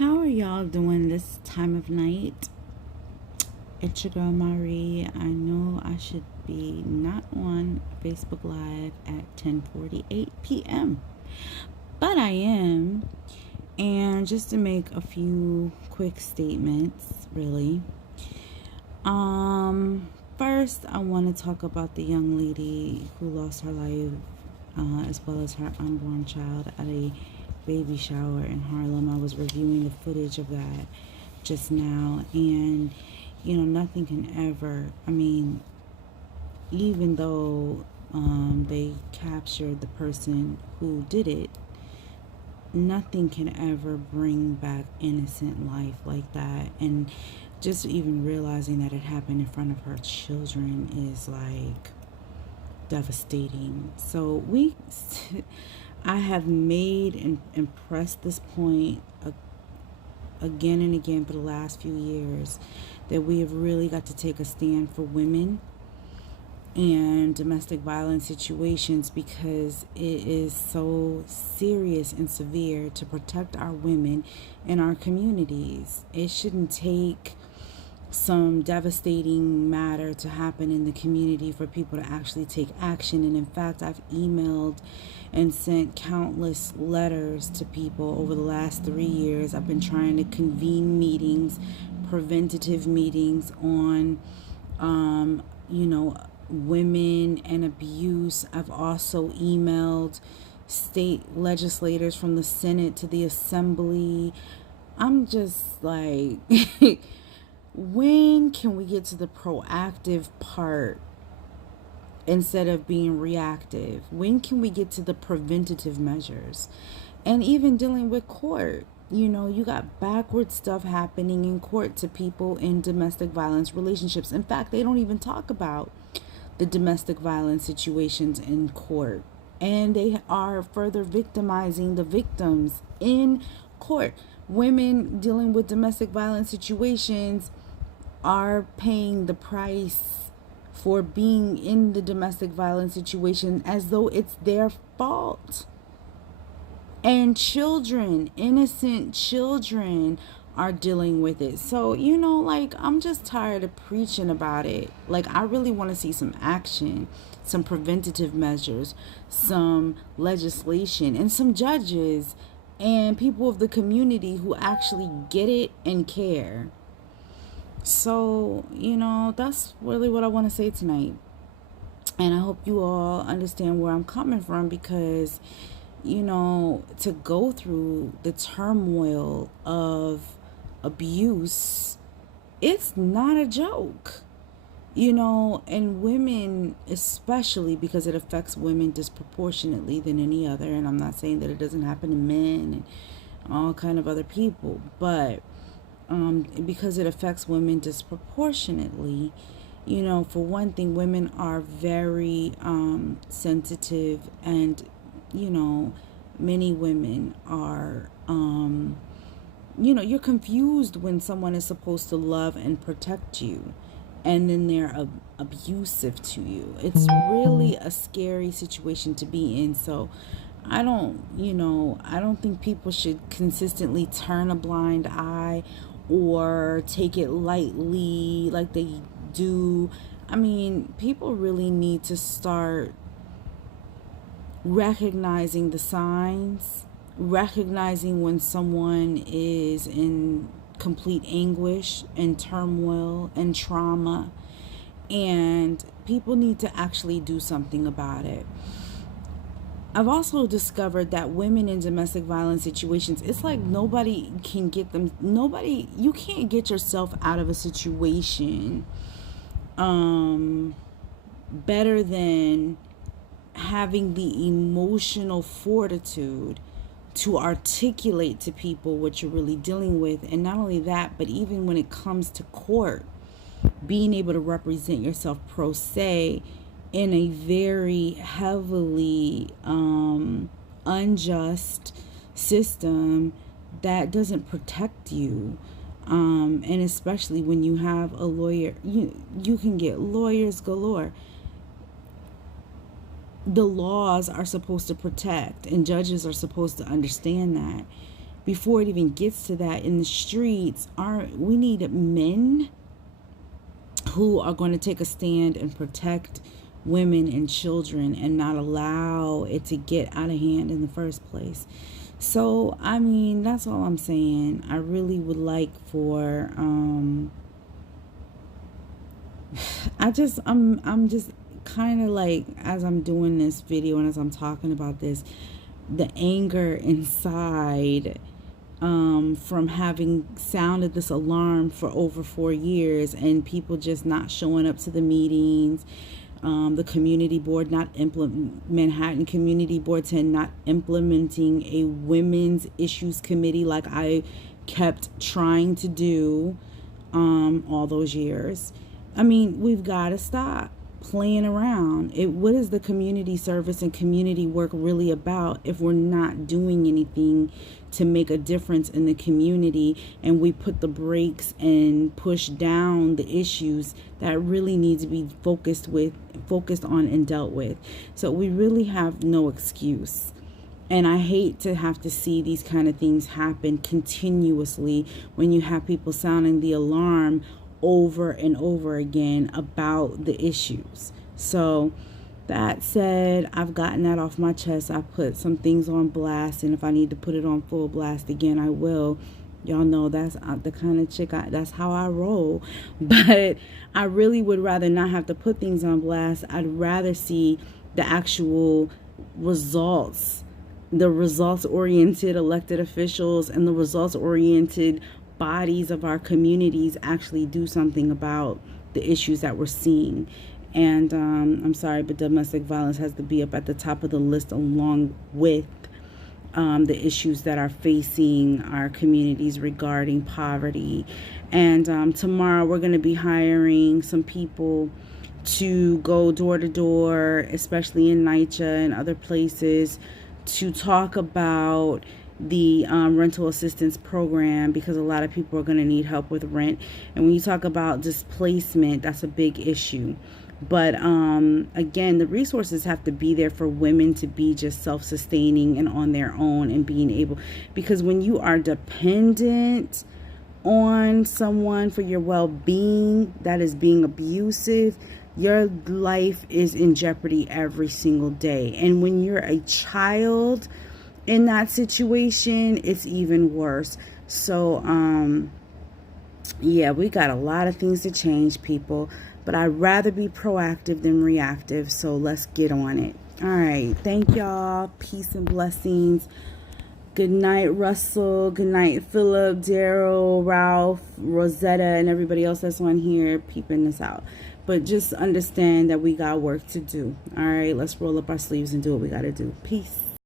How are y'all doing this time of night? It's your girl Marie. I know I should be not on Facebook Live at 10:48 p.m., but I am. And just to make a few quick statements, really. First, I want to talk about the young lady who lost her life, as well as her unborn child at a baby shower in Harlem. I was reviewing the footage of that just now, and nothing can ever, even though they captured the person who did it, nothing can ever bring back innocent life like that. And just even realizing that it happened in front of her children is like devastating. So I have made and pressed this point again and again for the last few years, that we have really got to take a stand for women and domestic violence situations, because it is so serious and severe to protect our women in our communities. It shouldn't take some devastating matter to happen in the community for people to actually take action. And in fact, I've emailed and sent countless letters to people over the last 3 years. I've been trying to convene meetings, preventative meetings on women and abuse. I've also emailed state legislators from the Senate to the Assembly. I'm just like when can we get to the proactive part instead of being reactive? When can we get to the preventative measures? And even dealing with court, you got backward stuff happening in court to people in domestic violence relationships. In fact, they don't even talk about the domestic violence situations in court, and they are further victimizing the victims in court. Women dealing with domestic violence situations are paying the price for being in the domestic violence situation as though it's their fault. And children, innocent children, are dealing with it. So, I'm just tired of preaching about it. I really want to see some action, some preventative measures, some legislation, and some judges and people of the community who actually get it and care. So, that's really what I want to say tonight. And I hope you all understand where I'm coming from, because, to go through the turmoil of abuse, it's not a joke. And women especially, because it affects women disproportionately than any other. And I'm not saying that it doesn't happen to men and all kind of other people, but because it affects women disproportionately, for one thing, women are very sensitive, and many women are you're confused when someone is supposed to love and protect you, and then they're abusive to you. It's really a scary situation to be in. So I don't think people should consistently turn a blind eye or take it lightly like they do. People really need to start recognizing the signs, recognizing when someone is in complete anguish and turmoil and trauma, and people need to actually do something about it. I've also discovered that women in domestic violence situations, it's like you can't get yourself out of a situation better than having the emotional fortitude to articulate to people what you're really dealing with. And not only that, but even when it comes to court, being able to represent yourself pro se in a very heavily unjust system that doesn't protect you. And especially when you have a lawyer, you can get lawyers galore. The laws are supposed to protect, and judges are supposed to understand that. before it even gets to that in the streets, we need men who are going to take a stand and protect women and children and not allow it to get out of hand in the first place. So, I mean, that's all I'm saying. I really would like for I'm just kind of like, as I'm doing this video and as I'm talking about this, the anger inside from having sounded this alarm for over 4 years and people just not showing up to the meetings, the community board Manhattan Community Board 10 not implementing a women's issues committee like I kept trying to do all those years. I mean, we've got to stop playing around. What is the community service and community work really about if we're not doing anything to make a difference in the community, and we put the brakes and push down the issues that really need to be focused on and dealt with? So we really have no excuse. And I hate to have to see these kind of things happen continuously when you have people sounding the alarm over and over again about the issues. So that said, I've gotten that off my chest. I put some things on blast, and if I need to put it on full blast again, I will. Y'all know that's the kind of chick that's how I roll. But I really would rather not have to put things on blast. I'd rather see the actual results, the results-oriented elected officials and the results-oriented bodies of our communities actually do something about the issues that we're seeing. And I'm sorry, but domestic violence has to be up at the top of the list, along with the issues that are facing our communities regarding poverty. And tomorrow we're going to be hiring some people to go door to door, especially in NYCHA and other places, to talk about the rental assistance program, because a lot of people are going to need help with rent. And when you talk about displacement, that's a big issue. But again, the resources have to be there for women to be just self-sustaining and on their own and being able, because when you are dependent on someone for your well-being that is being abusive, your life is in jeopardy every single day. And when you're a child in that situation, it's even worse. So yeah, we got a lot of things to change, people, but I'd rather be proactive than reactive. So let's get on it. All right, thank y'all. Peace and blessings. Good night, Russell. Good night, Philip, Daryl, Ralph, Rosetta, and everybody else that's on here peeping this out. But just understand that we got work to do. All right, let's roll up our sleeves and do what we got to do. Peace.